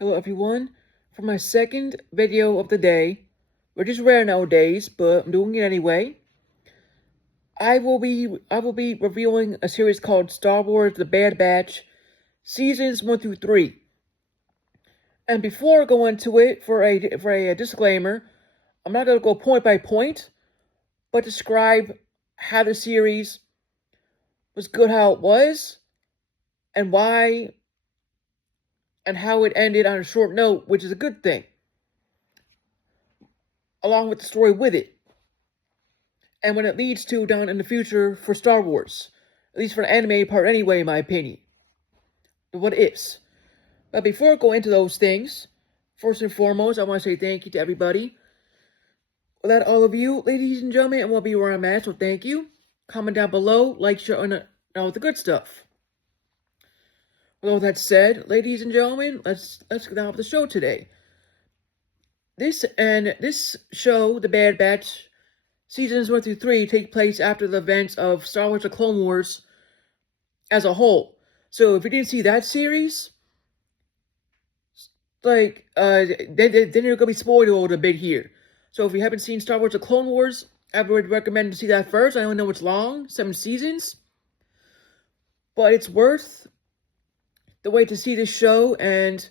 Hello everyone, for my second video of the day, which is rare nowadays, but I'm doing it anyway. I will be reviewing a series called Star Wars: The Bad Batch, seasons 1 through 3. And before I go into it, for a disclaimer, I'm not gonna go point by point, but describe how the series was good, how it was, and why, and how it ended on a short note, which is a good thing, along with the story with it, and what it leads to down in the future for Star Wars. At least for the anime part anyway, in my opinion. The what ifs. But before I go into those things, first and foremost, I want to say thank you to everybody. Without all of you, ladies and gentlemen, I won't be where I'm at, so thank you. Comment down below, like, share, and all the good stuff. With all that said, ladies and gentlemen, let's get on with the show today. This show, The Bad Batch, seasons 1 through 3 take place after the events of Star Wars: The Clone Wars as a whole. So if you didn't see that series, then you're gonna be spoiled a little bit here. So if you haven't seen Star Wars: The Clone Wars, I would recommend to see that first. I don't know it's long, 7 seasons, but it's worth the wait to see this show and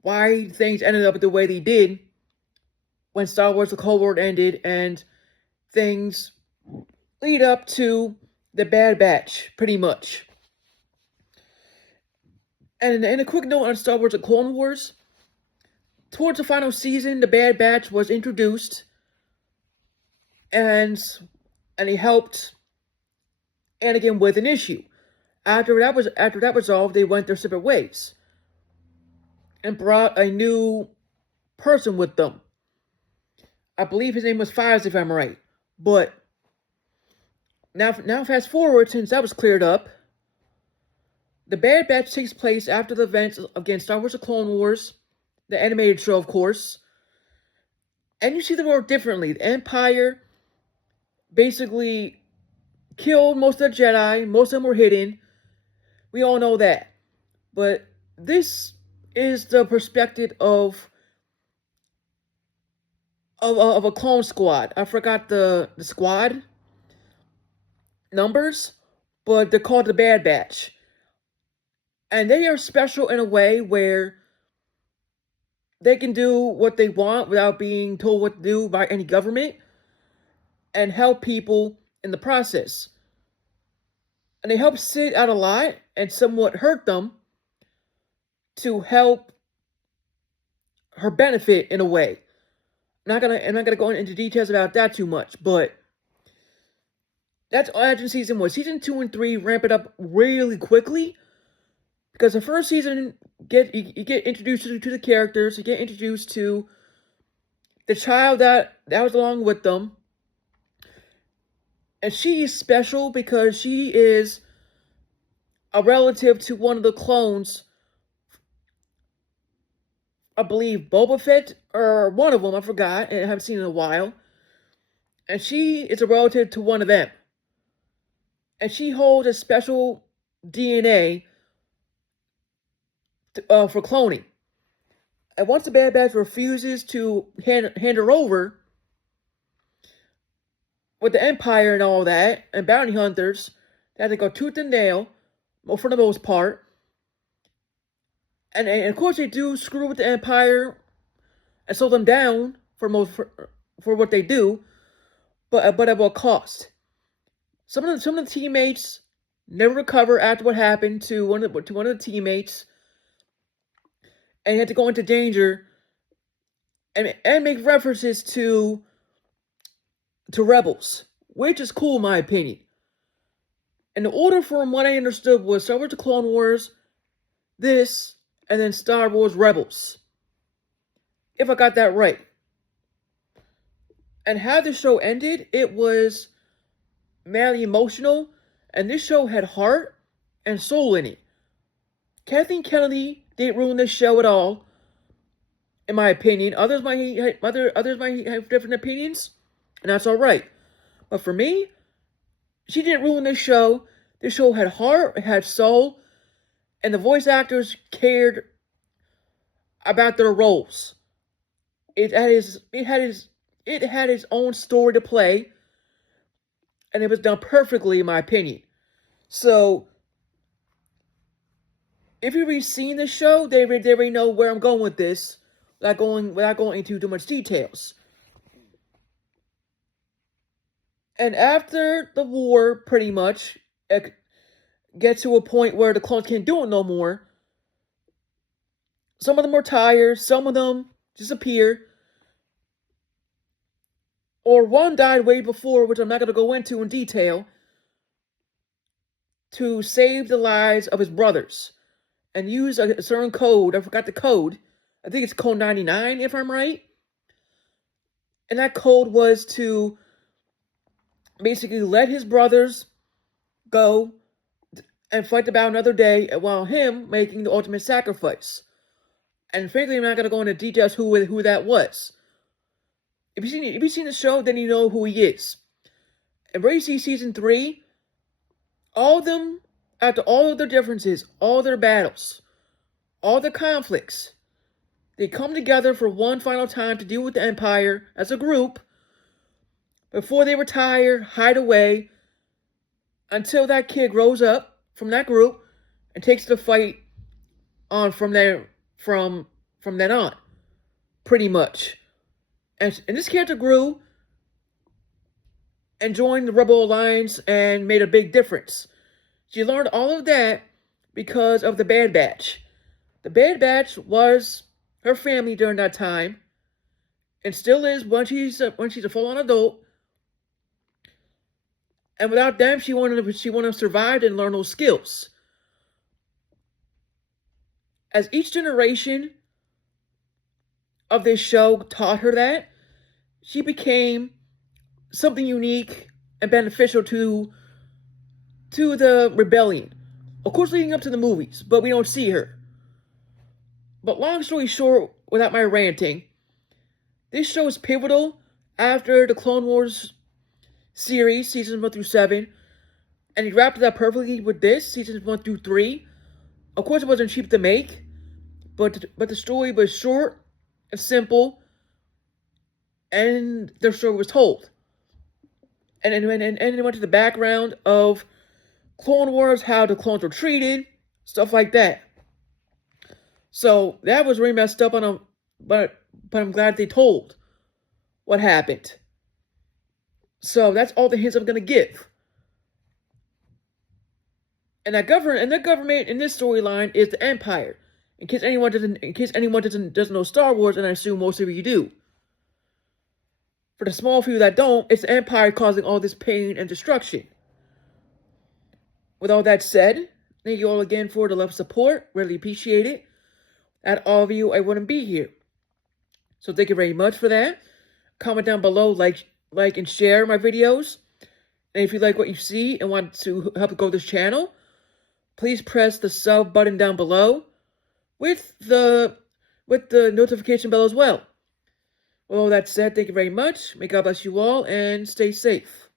why things ended up the way they did when Star Wars: The Clone Wars ended and things lead up to the Bad Batch, pretty much. And a quick note on Star Wars: The Clone Wars. Towards the final season, the Bad Batch was introduced, and he helped Anakin with an issue. After that resolved, they went their separate ways, and brought a new person with them. I believe his name was Fives, if I'm right. But now fast forward, since that was cleared up, the Bad Batch takes place after the events of Star Wars: The Clone Wars, the animated show, of course. And you see the world differently. The Empire basically killed most of the Jedi. Most of them were hidden. We all know that. But this is the perspective of a clone squad. I forgot the squad numbers, but they're called the Bad Batch. And they are special in a way where they can do what they want without being told what to do by any government, and help people in the process. And they help Sid out a lot and somewhat hurt them to help her benefit in a way. I'm not gonna go into details about that too much, but that's all in season 1. Season 2 and 3 ramp it up really quickly, because the first season you get introduced to the characters, you get introduced to the child that was along with them, and she is special because she is a relative to one of the clones. I believe Boba Fett, or one of them, I forgot, I haven't seen in a while. And she is a relative to one of them. And she holds a special DNA for cloning. And once the Bad Batch refuses to hand her over, with the Empire and all that, and bounty hunters, they have to go tooth and nail, for the most part. And of course they do screw with the Empire and slow them down for what they do, but at what cost? Some of the teammates never recover after what happened to one of the teammates, and had to go into danger and make references to rebels, which is cool in my opinion. And the order, from what I understood, was Star Wars: The Clone Wars, this, and then Star Wars Rebels, if I got that right. And how the show ended, it was madly emotional, and this show had heart and soul in it. Kathleen Kennedy didn't ruin this show at all, in my opinion. Others might have different opinions, and that's all right. But for me, she didn't ruin this show. This show had heart, it had soul, and the voice actors cared about their roles. It had its own story to play, and it was done perfectly, in my opinion. So, if you've already seen the show, they already know where I'm going with this, without going into too much details. And after the war, pretty much, gets to a point where the clones can't do it no more. Some of them are tired, some of them disappear, or one died way before, which I'm not going to go into in detail, to save the lives of his brothers and use a certain code. I forgot the code. I think it's code 99, if I'm right. And that code was to basically let his brothers go and fight the battle another day, while him making the ultimate sacrifice. And frankly, I'm not going to go into details who that was. If you've seen the show, then you know who he is. And when you see season 3, all of them, after all of their differences, all their battles, all their conflicts, they come together for one final time to deal with the Empire as a group before they retire, hide away, until that kid grows up from that group and takes the fight on from then on, pretty much. And this character grew and joined the Rebel Alliance and made a big difference. She learned all of that because of the Bad Batch. The Bad Batch was her family during that time, and still is when she's a full-on adult. And without them, she wanted to survive and learn those skills. As each generation of this show taught her that, she became something unique and beneficial to the rebellion. Of course, leading up to the movies, but we don't see her. But long story short, without my ranting, this show is pivotal after the Clone Wars series, seasons 1 through 7, and he wrapped it up perfectly with this, seasons 1 through 3. Of course, it wasn't cheap to make, but the story was short and simple, and the story was told. And it went to the background of Clone Wars, how the clones were treated, stuff like that. So that was really messed up on them, but I'm glad they told what happened. So that's all the hints I'm gonna give. And the government in this storyline is the Empire. In case anyone doesn't know Star Wars, and I assume most of you do. For the small few that don't, it's the Empire causing all this pain and destruction. With all that said, thank you all again for the love and support. Really appreciate it. Without all of you, I wouldn't be here. So thank you very much for that. Comment down below, like and share my videos. And if you like what you see and want to help grow this channel, please press the sub button down below with the notification bell as well. With all that said, thank you very much. May God bless you all and stay safe.